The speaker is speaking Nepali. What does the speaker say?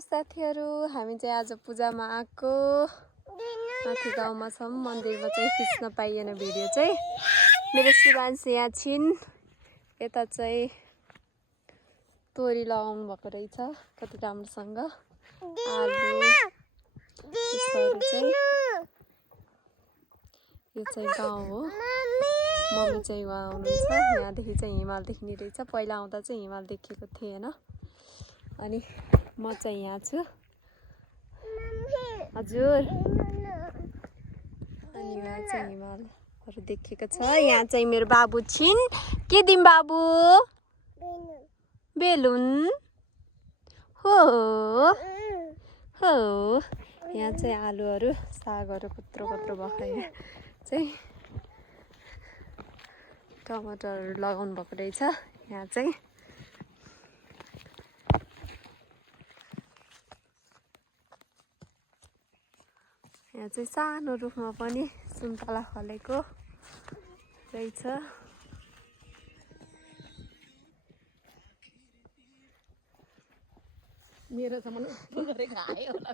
साथीहरू, हामी चाहिँ आज पूजामा आएको माथि गाउँमा छौँ। मन्दिरमा चाहिँ खिच्न पाइएन भिडियो चाहिँ। मेरो शिवांश यहाँ छिन्। यता चाहिँ तोरी लगाउनु भएको रहेछ कति राम्रोसँग। आलु चाहिँ यो चाहिँ गाउँ हो। मम्मी चाहिँ उहाँ आउनुहुन्छ। यहाँदेखि चाहिँ हिमाल देखिने रहेछ। पहिला आउँदा चाहिँ हिमाल देखेको थिएन। अनि म चाहिँ यहाँ छु। हजुर। अनि यहाँ चाहिँ हिमालहरू देखेको छ। यहाँ चाहिँ मेरो बाबु छिन्। के दिम बाबु? बेलुन हो हो। यहाँ चाहिँ आलुहरू सागहरू कत्रो कत्रो भएको। यहाँ चाहिँ टमाटरहरू लगाउनु भएको रहेछ। यहाँ चाहिँ यहाँ चाहिँ सानो रुखमा पनि सुन्तला फलेको रहेछ। मेरो सामान गरेको आयो होला।